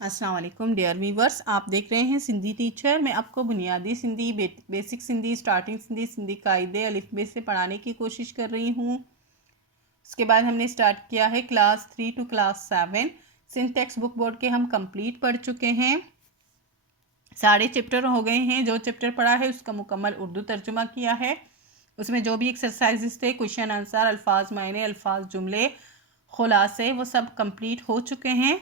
अस्सलाम वालेकुम dear viewers, आप देख रहे हैं सिंधी टीचर। मैं आपको बुनियादी सिंधी, बेसिक सिंधी, स्टार्टिंग सिंधी, सिंधी कायदे अलिफ से पढ़ाने की कोशिश कर रही हूँ। उसके बाद हमने स्टार्ट किया है class 3 to class 7। Sindh text book board के हम कंप्लीट पढ़ चुके हैं। सारे चैप्टर हो गए हैं। जो चैप्टर पढ़ा है उसका मुकम्मल उर्दू तर्जुमा किया है। उसमें जो भी एक्सरसाइजेस थे, क्वेश्चन आंसर, अल्फाज मायने, अल्फाज जुमले, खुलासे, वो सब कंप्लीट हो चुके हैं।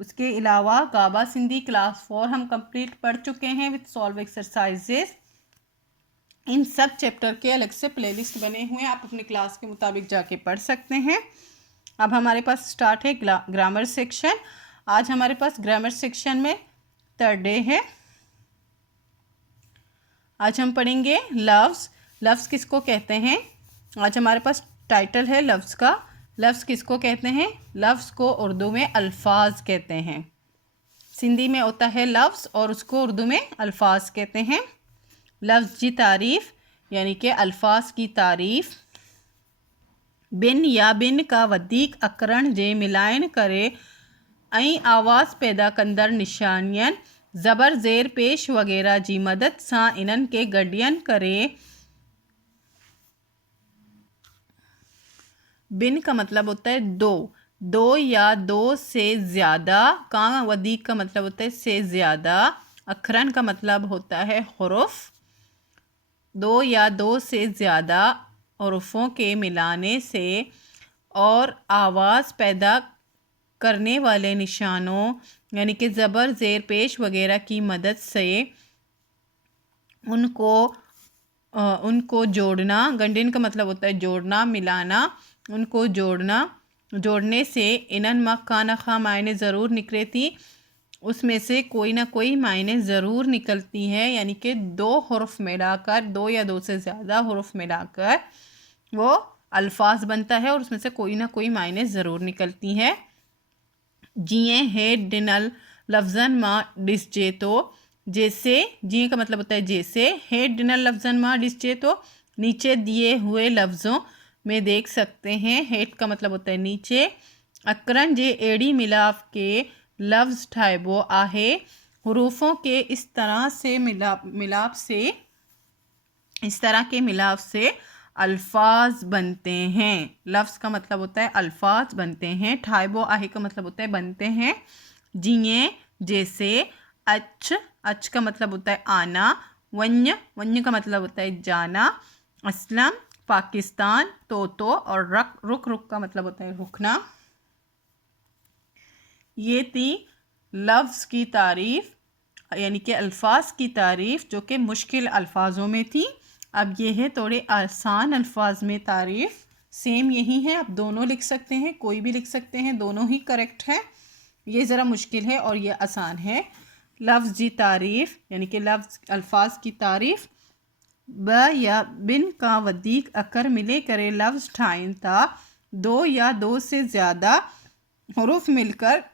उसके अलावा गाबा सिंधी क्लास 4 हम कंप्लीट पढ़ चुके हैं विद सॉल्व एक्सरसाइजेस। इन सब चैप्टर के अलग से प्लेलिस्ट बने हुए हैं, आप अपनी क्लास के मुताबिक जाके पढ़ सकते हैं। अब हमारे पास स्टार्ट है ग्रामर सेक्शन। आज हमारे पास ग्रामर सेक्शन में थर्ड डे है। आज हम पढ़ेंगे लफ्ज़। लफ्ज़ किसको कहते हैं? आज हमारे पास टाइटल है लफ्ज़ का। लफ्ज़ किसको कहते हैं? लफ्ज़ को उर्दू में अल्फाज कहते हैं। सिंधी में होता है लफ्ज़ और उसको उर्दू में अल्फाज कहते हैं। लफ्ज़ की तारीफ़ यानी कि अल्फाज की तारीफ़। बिन या बिन का वधीक अकरण जे मिलाइन करे ऐं आवाज़ पैदा कंदड़ निशानियन ज़बर ज़ेर पेश वग़ैरह जी मदद सां इन्हनि के गडियन करे। बिन का मतलब होता है दो, दो या दो से ज़्यादा। का वधीक का मतलब होता है से ज़्यादा। अखरन का मतलब होता है हुरूफ। दो या दो से ज़्यादा हुरूफों के मिलाने से और आवाज़ पैदा करने वाले निशानों यानी कि ज़बर ज़ेर पेश वग़ैरह की मदद से उनको जोड़ना। गंडिन का मतलब होता है जोड़ना, मिलाना, उनको जोड़ना। जोड़ने से इनन मा खाना खा मायने ज़रूर निकले थी, उसमें से कोई ना कोई मायने ज़रूर निकलती है। यानी कि दो हुरूफ मिलाकर, दो या दो से ज़्यादा हुरूफ मिलाकर वो अल्फाज बनता है और उसमें से कोई ना कोई मायने ज़रूर निकलती है। जिए हेड डिनल लफ्ज़न माँ डिसजे तो, जैसे जी का मतलब होता है जैसे, हेड डिनल लफ्ज़न माँ डिसजे तो नीचे दिए हुए लफ्ज़ों में देख सकते हैं। हेड का मतलब होता है नीचे। अकरन जे एड़ी मिलाप के लफ्ज़ ठाइबो आहे। हुरूफों के इस तरह के मिलाप से अल्फाज बनते हैं। लफ्ज़ का मतलब होता है अल्फाज बनते हैं। ठाइबो आहे का मतलब होता है बनते हैं। जिए जैसे, अच, अच का मतलब होता है आना, वन्य, वन्य का मतलब होता है जाना, असलम पाकिस्तान, तो और रुक, रुक का मतलब होता है रुकना। ये थी लफ्ज़ की तारीफ़ यानी कि अल्फाज की तारीफ़ जो कि मुश्किल अल्फाजों में थी। अब ये है थोड़े आसान अल्फाज में तारीफ़। सेम यही है, आप दोनों लिख सकते हैं, कोई भी लिख सकते हैं, दोनों ही करेक्ट है। ये ज़रा मुश्किल है और ये आसान है। लफ्ज़ की तारीफ़ यानी कि लफ्ज़ अल्फाज की तारीफ़। ब या बिन का वधीक अकर मिले करे लफ्ज़ ठाहिनि था। दो या दो से ज़्यादा हुरूफ मिलकर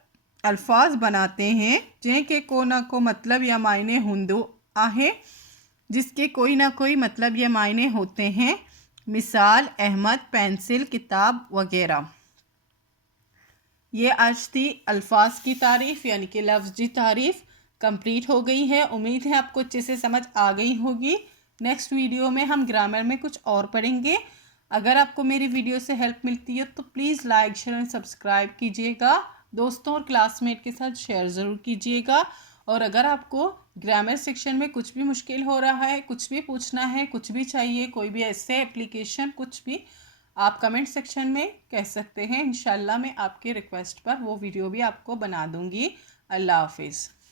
अल्फाज बनाते हैं जंहिंखे को ना को मतलब या मायने हूंदो आहे, जिसके कोई ना कोई मतलब या मायने होते हैं। मिसाल अहमद, पेंसिल, किताब वगैरह। ये आज थी अल्फाज की तारीफ़ यानी कि लफ्ज़ की तारीफ़ कंप्लीट हो गई है। उम्मीद है आपको अच्छे से समझ आ गई होगी। नेक्स्ट वीडियो में हम ग्रामर में कुछ और पढ़ेंगे। अगर आपको मेरी वीडियो से हेल्प मिलती है तो please like, share and subscribe कीजिएगा। दोस्तों और क्लासमेट के साथ शेयर ज़रूर कीजिएगा। और अगर आपको ग्रामर सेक्शन में कुछ भी मुश्किल हो रहा है, कुछ भी पूछना है, कुछ भी चाहिए, कोई भी ऐसे एप्लीकेशन, कुछ भी, आप कमेंट सेक्शन में कह सकते हैं। इंशाल्लाह मैं आपके रिक्वेस्ट पर वो वीडियो भी आपको बना दूँगी। अल्लाह हाफिज़।